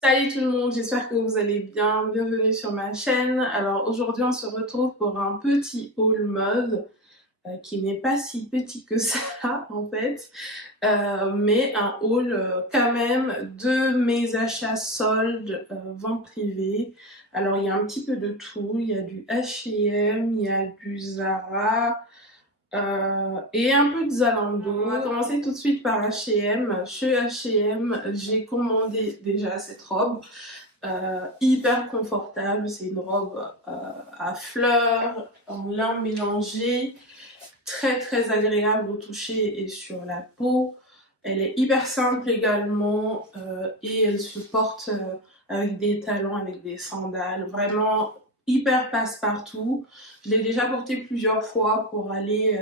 Salut tout le monde, j'espère que vous allez bien. Bienvenue sur ma chaîne. Alors aujourd'hui on se retrouve pour un petit haul mode qui n'est pas si petit que ça en fait, mais un haul quand même de mes achats soldes vente privée. Alors il y a un petit peu de tout, il y a du H&M, il y a du Zara, et un peu de Zalando. On va commencer tout de suite par H&M. Chez H&M, j'ai commandé déjà cette robe. Hyper confortable, c'est une robe à fleurs, en lin mélangé, très très agréable au toucher et sur la peau. Elle est hyper simple également et elle se porte avec des talons, avec des sandales, vraiment hyper passe-partout. Je l'ai déjà portée plusieurs fois pour aller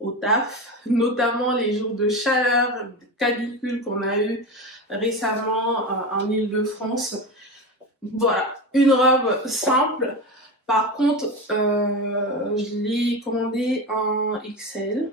au taf, notamment les jours de chaleur, de canicule qu'on a eu récemment en Île-de-France. Voilà, une robe simple. Par contre, je l'ai commandée en XL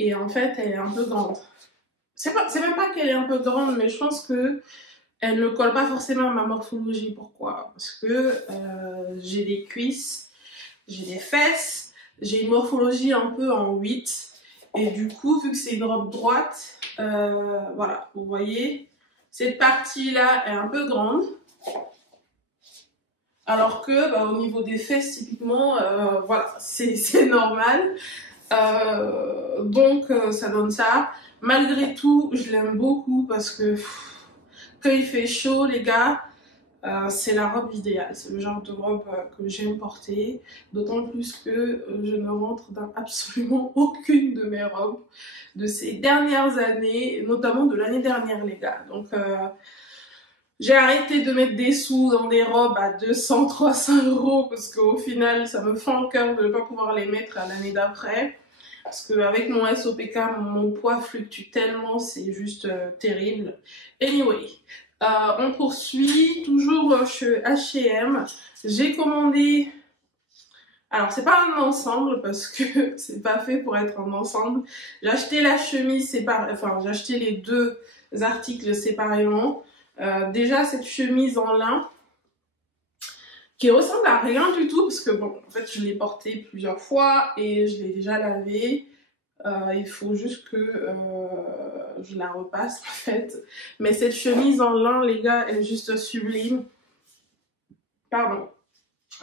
et en fait, elle est un peu grande. C'est même pas qu'elle est un peu grande, mais je pense que elle ne colle pas forcément à ma morphologie. Pourquoi? Parce que j'ai des cuisses, j'ai des fesses, j'ai une morphologie un peu en 8. Et du coup, vu que c'est une robe droite, voilà, vous voyez, cette partie-là est un peu grande. Alors que au niveau des fesses, typiquement, voilà, c'est normal. Donc, ça donne ça. Malgré tout, je l'aime beaucoup parce que quand il fait chaud, les gars, c'est la robe idéale. C'est le genre de robe que j'aime porter. D'autant plus que je ne rentre dans absolument aucune de mes robes de ces dernières années, notamment de l'année dernière, les gars. Donc, j'ai arrêté de mettre des sous dans des robes à 200, 300 euros parce qu'au final, ça me fend le cœur de ne pas pouvoir les mettre à l'année d'après. Parce qu'avec mon SOPK, mon poids fluctue tellement, c'est juste terrible. Anyway, on poursuit toujours chez H&M. J'ai commandé... Alors, c'est pas un ensemble parce que c'est pas fait pour être un ensemble. J'ai acheté la chemise séparée, enfin, j'ai acheté les deux articles séparément. Déjà, cette chemise en lin qui ressemble à rien du tout parce que bon, en fait, je l'ai portée plusieurs fois et je l'ai déjà lavée. Il faut juste que je la repasse en fait. Mais cette chemise en lin, les gars, elle est juste sublime. Pardon.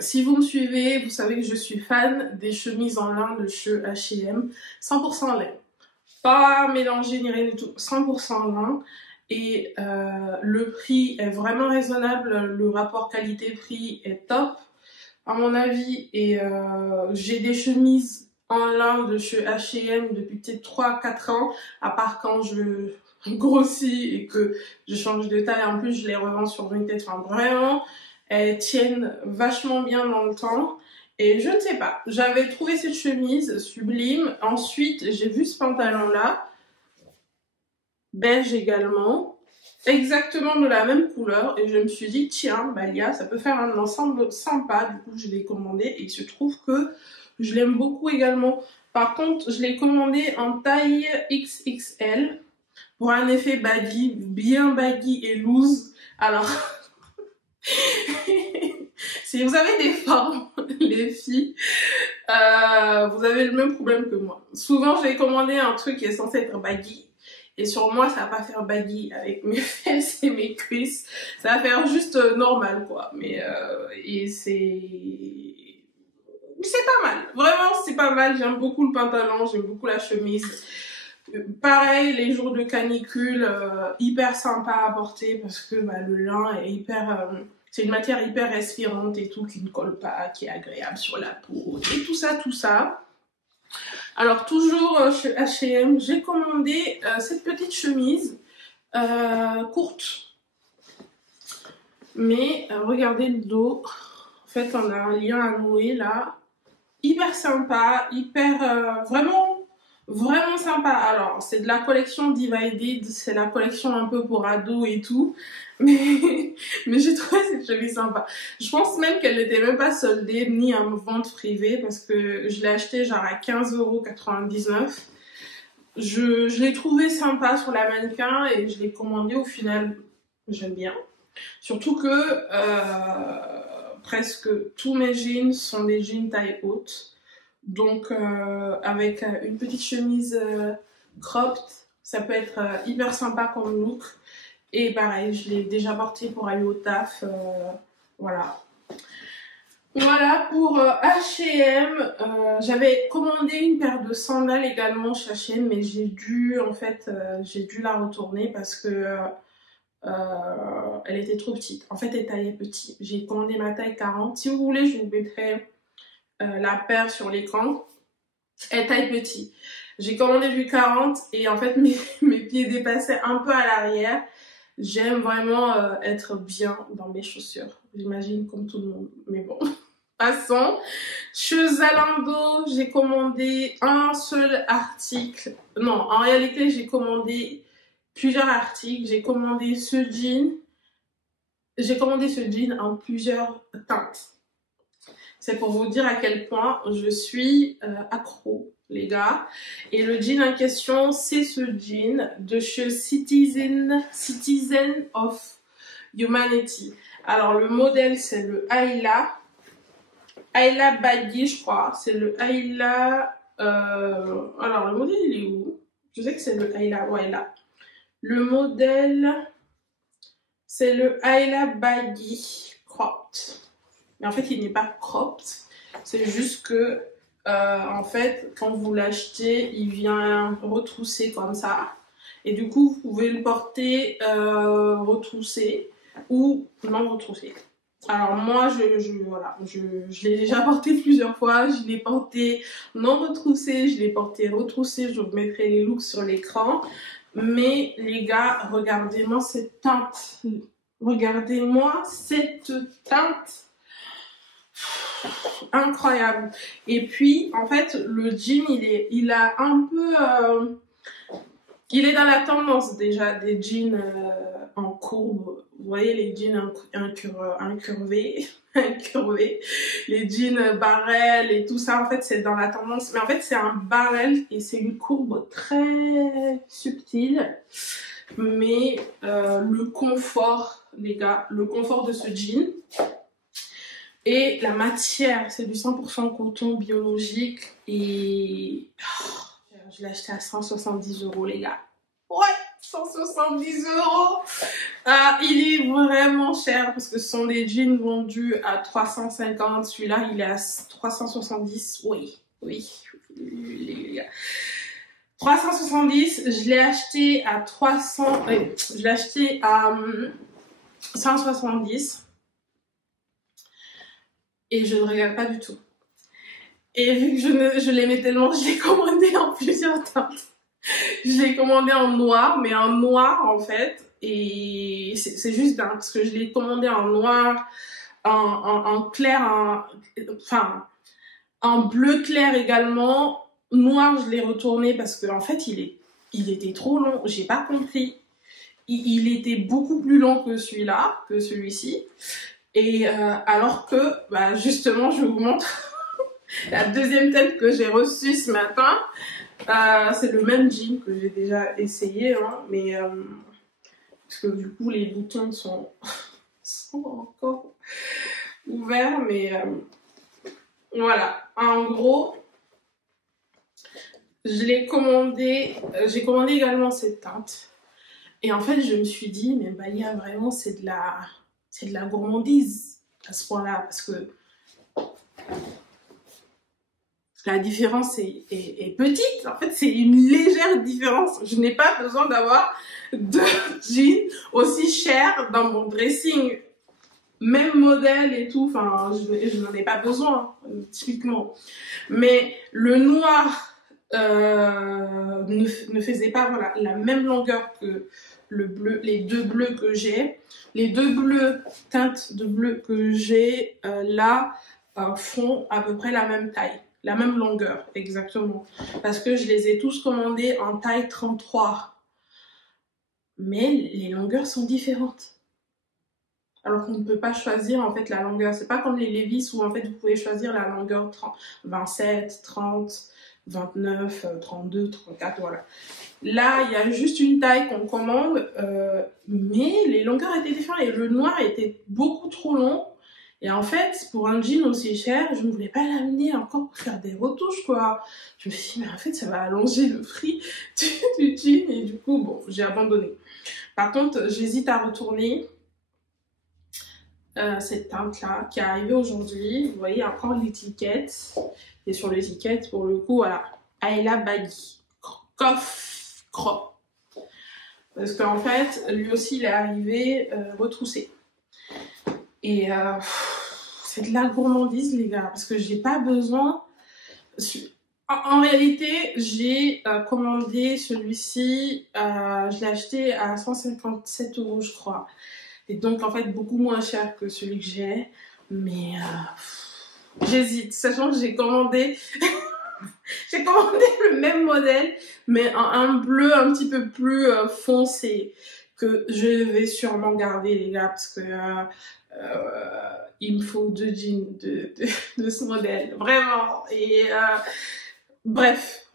Si vous me suivez, vous savez que je suis fan des chemises en lin de chez H&M. 100% lin. Pas mélangé ni rien du tout. 100% lin. Et le prix est vraiment raisonnable. Le rapport qualité-prix est top, à mon avis. Et j'ai des chemises en lin de chez H&M depuis peut-être 3-4 ans, à part quand je grossis et que je change de taille. En plus, je les revends sur Vinted. Enfin, vraiment, elles tiennent vachement bien dans le temps. Et je ne sais pas, j'avais trouvé cette chemise sublime. Ensuite, j'ai vu ce pantalon-là, beige également, exactement de la même couleur. Et je me suis dit, tiens, Balia, ça peut faire un ensemble sympa. Du coup, je l'ai commandé et il se trouve que je l'aime beaucoup également. Par contre, je l'ai commandé en taille XXL pour un effet baggy, bien baggy et loose. Alors, si vous avez des formes, les filles, vous avez le même problème que moi. Souvent, je vais commander un truc qui est censé être baggy. Et sur moi, ça va pas faire baggy avec mes fesses et mes cuisses. Ça va faire juste normal, quoi. Mais, et c'est pas mal. Vraiment, c'est pas mal. J'aime beaucoup le pantalon, j'aime beaucoup la chemise. Pareil, les jours de canicule, hyper sympa à porter parce que le lin est hyper... c'est une matière hyper respirante et tout, qui ne colle pas, qui est agréable sur la peau. Et tout ça, tout ça. Alors, toujours chez H&M, j'ai commandé cette petite chemise courte. Mais regardez le dos. En fait, on a un lien à nouer là. Hyper sympa, hyper... vraiment sympa. Alors, c'est de la collection Divided, c'est la collection un peu pour ados et tout. Mais j'ai trouvé cette chemise sympa. Je pense même qu'elle n'était même pas soldée ni en vente privée parce que je l'ai achetée genre à 15,99 €. Je l'ai trouvée sympa sur la mannequin et je l'ai commandée au final. J'aime bien. Surtout que presque tous mes jeans sont des jeans taille haute. Donc avec une petite chemise cropped, ça peut être hyper sympa comme look. Et pareil, je l'ai déjà porté pour aller au taf. Voilà. Voilà pour H&M. J'avais commandé une paire de sandales également chez H&M, mais j'ai dû la retourner parce que elle était trop petite. En fait, elle taillait petit. J'ai commandé ma taille 40. Si vous voulez, je vous mettrai la paire sur l'écran. Elle taille petit. J'ai commandé du 40 et en fait mes pieds dépassaient un peu à l'arrière. J'aime vraiment être bien dans mes chaussures. J'imagine comme tout le monde. Mais bon, passons. Chez Zalando, j'ai commandé un seul article. Non, en réalité, j'ai commandé plusieurs articles. J'ai commandé ce jean. J'ai commandé ce jean en plusieurs teintes. C'est pour vous dire à quel point je suis accro, les gars. Et le jean en question, c'est ce jean de chez Citizen of Humanity. Alors, le modèle, c'est le Ayla Baggy, je crois. C'est le Ayla... alors, le modèle, il est où? Je sais que c'est le Ayla. Ouais, là. Le modèle, c'est le Ayla Baggy Cropped. Mais en fait, il n'est pas cropped. C'est juste que, en fait, quand vous l'achetez, il vient retroussé comme ça. Et du coup, vous pouvez le porter retroussé ou non retroussé. Alors moi, voilà, je l'ai déjà porté plusieurs fois. Je l'ai porté non retroussé, je l'ai porté retroussé. Je vous mettrai les looks sur l'écran. Mais les gars, regardez-moi cette teinte. Regardez-moi cette teinte. Incroyable. Et puis en fait le jean il a un peu il est dans la tendance déjà des jeans en courbe. Vous voyez les jeans incurvés incurvés, les jeans barrel et tout ça. En fait c'est dans la tendance, mais en fait c'est un barrel et c'est une courbe très subtile. Mais le confort, les gars, le confort de ce jean. Et la matière, c'est du 100% coton biologique. Et je l'ai acheté à 170 €, les gars. Ouais, 170 €. Il est vraiment cher parce que ce sont des jeans vendus à 350. Celui-là, il est à 370. Oui, les gars. 370, je l'ai acheté à 300. Je l'ai acheté à 170. Et je ne regarde pas du tout. Et vu que je l'aimais tellement, je l'ai commandé en plusieurs teintes. Je l'ai commandé en noir, mais en noir en fait. Et c'est juste dingue parce que je l'ai commandé en noir, en clair, enfin en bleu clair également. Noir, je l'ai retourné parce que en fait il était trop long. J'ai pas compris. Il était beaucoup plus long que celui-là, que celui-ci. Et alors que, bah, justement, je vous montre la deuxième teinte que j'ai reçue ce matin. C'est le même jean que j'ai déjà essayé, hein, mais parce que du coup, les boutons sont encore ouverts, mais voilà. En gros, je l'ai commandé. J'ai commandé également cette teinte. Et en fait, je me suis dit, mais Bahia, vraiment, c'est de la gourmandise à ce point-là, parce que la différence est petite. En fait, c'est une légère différence. Je n'ai pas besoin d'avoir deux jeans aussi chers dans mon dressing. Même modèle et tout, enfin, je n'en ai pas besoin, typiquement. Mais le noir ne faisait pas, voilà, la même longueur que le bleu, les deux bleus que j'ai. Les deux bleus, teintes de bleu que j'ai là, font à peu près la même taille. La même longueur, exactement. Parce que je les ai tous commandés en taille 33. Mais les longueurs sont différentes. Alors qu'on ne peut pas choisir en fait la longueur. C'est pas comme les Levi's où en fait vous pouvez choisir la longueur 30, 27, 30. 29, 32, 34, voilà. Là, il y a juste une taille qu'on commande, mais les longueurs étaient différentes et le noir était beaucoup trop long. Et en fait, pour un jean aussi cher, je ne voulais pas l'amener encore pour faire des retouches, quoi. Je me suis dit, mais en fait, ça va allonger le prix du jean. Et du coup, bon, j'ai abandonné. Par contre, j'hésite à retourner cette teinte-là qui est arrivée aujourd'hui. Vous voyez encore l'étiquette. Et sur l'étiquette, pour le coup, voilà. Ayla Baggy. Coff crop. Parce qu'en fait, lui aussi, il est arrivé retroussé. Et c'est de la gourmandise, les gars, parce que j'ai pas besoin. En réalité, j'ai commandé celui-ci, je l'ai acheté à 157 €, je crois. Et donc, en fait, beaucoup moins cher que celui que j'ai. Mais j'hésite, sachant que j'ai commandé. J'ai commandé le même modèle, mais un bleu un petit peu plus foncé, que je vais sûrement garder, les gars, parce que il me faut 2 jeans de ce modèle, vraiment. Et bref,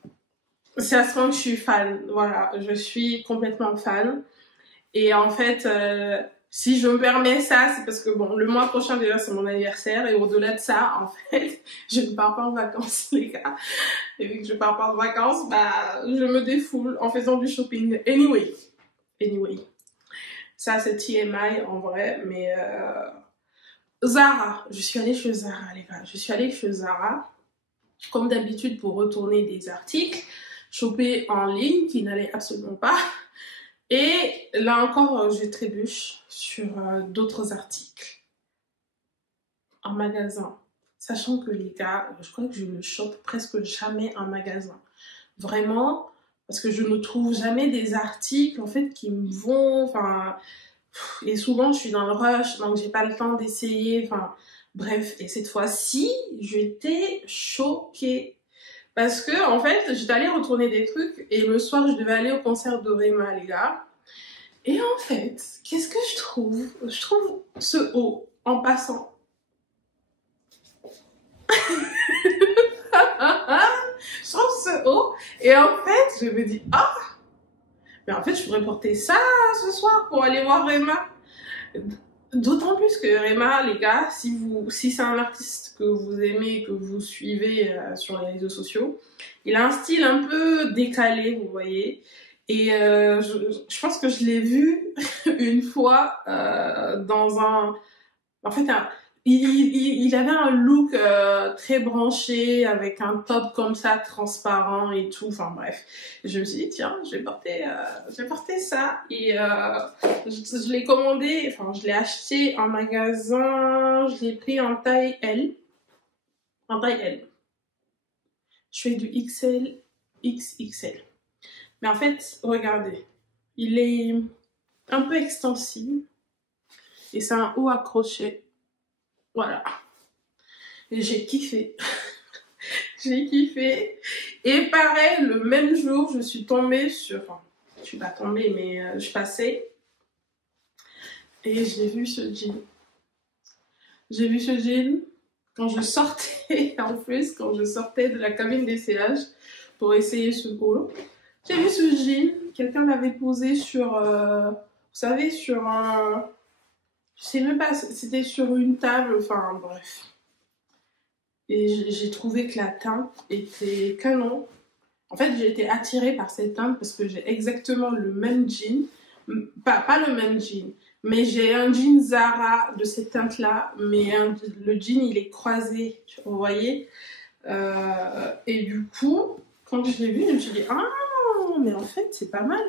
ça se rend que je suis fan, voilà, je suis complètement fan. Et en fait, si je me permets ça, c'est parce que bon, le mois prochain déjà c'est mon anniversaire et au-delà de ça, en fait, je ne pars pas en vacances, les gars. Et vu que je pars pas en vacances, bah, je me défoule en faisant du shopping. Anyway. Ça, c'est TMI en vrai, mais Zara. Je suis allée chez Zara, les gars. Je suis allée chez Zara, comme d'habitude, pour retourner des articles, choper en ligne, qui n'allait absolument pas. Et là encore, je trébuche sur d'autres articles en magasin. Sachant que les gars, je crois que je ne chope presque jamais en magasin. Vraiment, parce que je ne trouve jamais des articles en fait qui me vont, enfin, et souvent je suis dans le rush, donc j'ai pas le temps d'essayer, enfin, bref. Et cette fois-ci, j'étais choquée. Parce que, en fait, j'étais allée retourner des trucs et le soir, je devais aller au concert de Rema, les gars. Et en fait, qu'est-ce que je trouve? Je trouve ce haut en passant. Je trouve ce haut et en fait, je me dis, ah, mais en fait, je pourrais porter ça ce soir pour aller voir Rema. D'autant plus que Rema, les gars, si c'est un artiste que vous aimez, que vous suivez sur les réseaux sociaux, il a un style un peu décalé, vous voyez. Et je pense que je l'ai vu une fois dans un... En fait, il avait un look très branché, avec un top comme ça, transparent et tout. Enfin bref, je me suis dit, tiens, je vais porter ça. Et je l'ai commandé, enfin je l'ai acheté en magasin, je l'ai pris en taille L. En taille L. Je fais du XL, XXL. Mais en fait, regardez, il est un peu extensible et c'est un haut à crochet. Voilà. Et j'ai kiffé. J'ai kiffé. Et pareil, le même jour, je suis tombée sur... Enfin, je suis pas tombée, mais je passais. Et j'ai vu ce jean. J'ai vu ce jean quand je sortais, en plus, quand je sortais de la cabine d'essayage pour essayer ce haut. J'ai vu ce jean. Quelqu'un l'avait posé sur... vous savez, sur un... Je sais même pas, c'était sur une table, enfin bref. Et j'ai trouvé que la teinte était canon. En fait, j'ai été attirée par cette teinte parce que j'ai exactement le même jean. Pas le même jean, mais j'ai un jean Zara de cette teinte-là, mais le jean, il est croisé, vous voyez. Et du coup, quand je l'ai vu, je me suis dit, ah, mais en fait, c'est pas mal.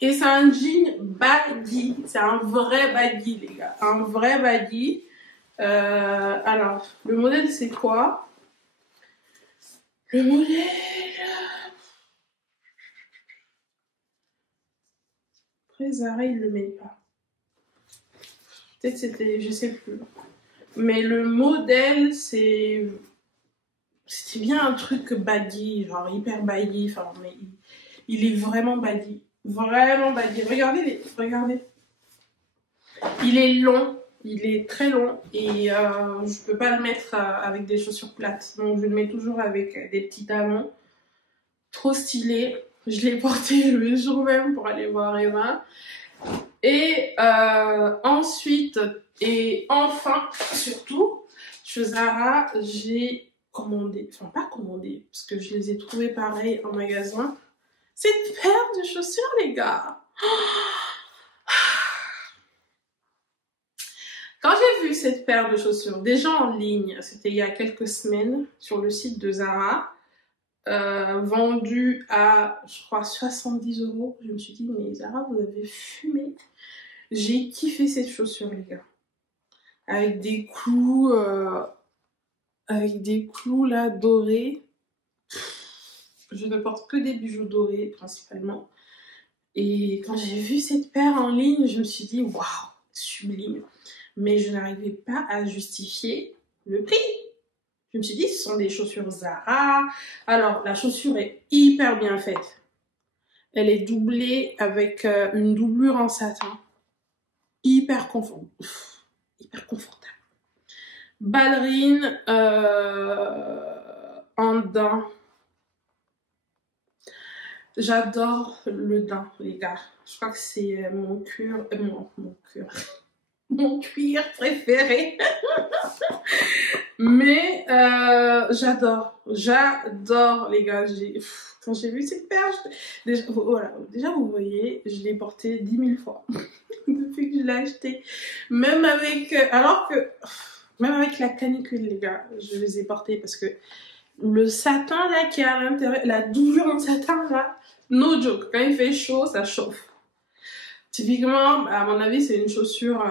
Et c'est un jean baggy. C'est un vrai baggy, les gars. Un vrai baggy. Alors, le modèle, c'est quoi? Le modèle... Après, Zara, il le met pas. Peut-être c'était... Je sais plus. Mais le modèle, c'est... C'était bien un truc baggy, genre hyper baggy. Enfin, mais il est vraiment baggy. Vraiment baggy. Regardez. Il est long. Il est très long et je peux pas le mettre avec des chaussures plates. Donc je le mets toujours avec des petits talons trop stylé. Je l'ai porté le jour même pour aller voir Eva. Et ensuite, et enfin, surtout, chez Zara, j'ai commandé, enfin pas commandé, parce que je les ai trouvés pareil en magasin, cette paire de chaussures, les gars. Quand j'ai vu cette paire de chaussures, déjà en ligne, c'était il y a quelques semaines, sur le site de Zara, vendue à, je crois, 70 €, je me suis dit, mais Zara, vous avez fumé. J'ai kiffé ces chaussures, les gars. Avec des clous là dorés. Je ne porte que des bijoux dorés principalement. Et quand j'ai vu cette paire en ligne, je me suis dit waouh, sublime. Mais je n'arrivais pas à justifier le prix. Je me suis dit, ce sont des chaussures Zara. Alors, la chaussure est hyper bien faite. Elle est doublée avec une doublure en satin. Hyper confortable. Ballerine en daim. J'adore le daim, les gars. Je crois que c'est mon cuir préféré. Mais j'adore les gars. Quand j'ai vu cette paire, voilà, déjà vous voyez, je l'ai portée 10 000 fois depuis que je l'ai achetée. Même avec la canicule, les gars, je les ai portées parce que le satin là qui est à l'intérieur, la doublure en satin là, no joke, quand il fait chaud, ça chauffe. Typiquement, à mon avis, c'est une chaussure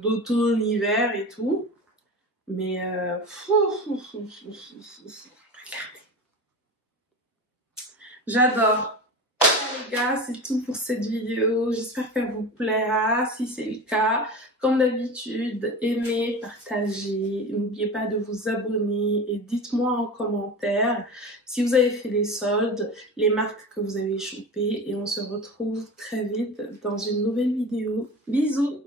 d'automne-hiver et tout. Mais regardez. J'adore. Les gars, c'est tout pour cette vidéo. J'espère qu'elle vous plaira. Si c'est le cas, comme d'habitude, aimez, partagez. N'oubliez pas de vous abonner et dites-moi en commentaire si vous avez fait les soldes, les marques que vous avez chopées. Et on se retrouve très vite dans une nouvelle vidéo. Bisous!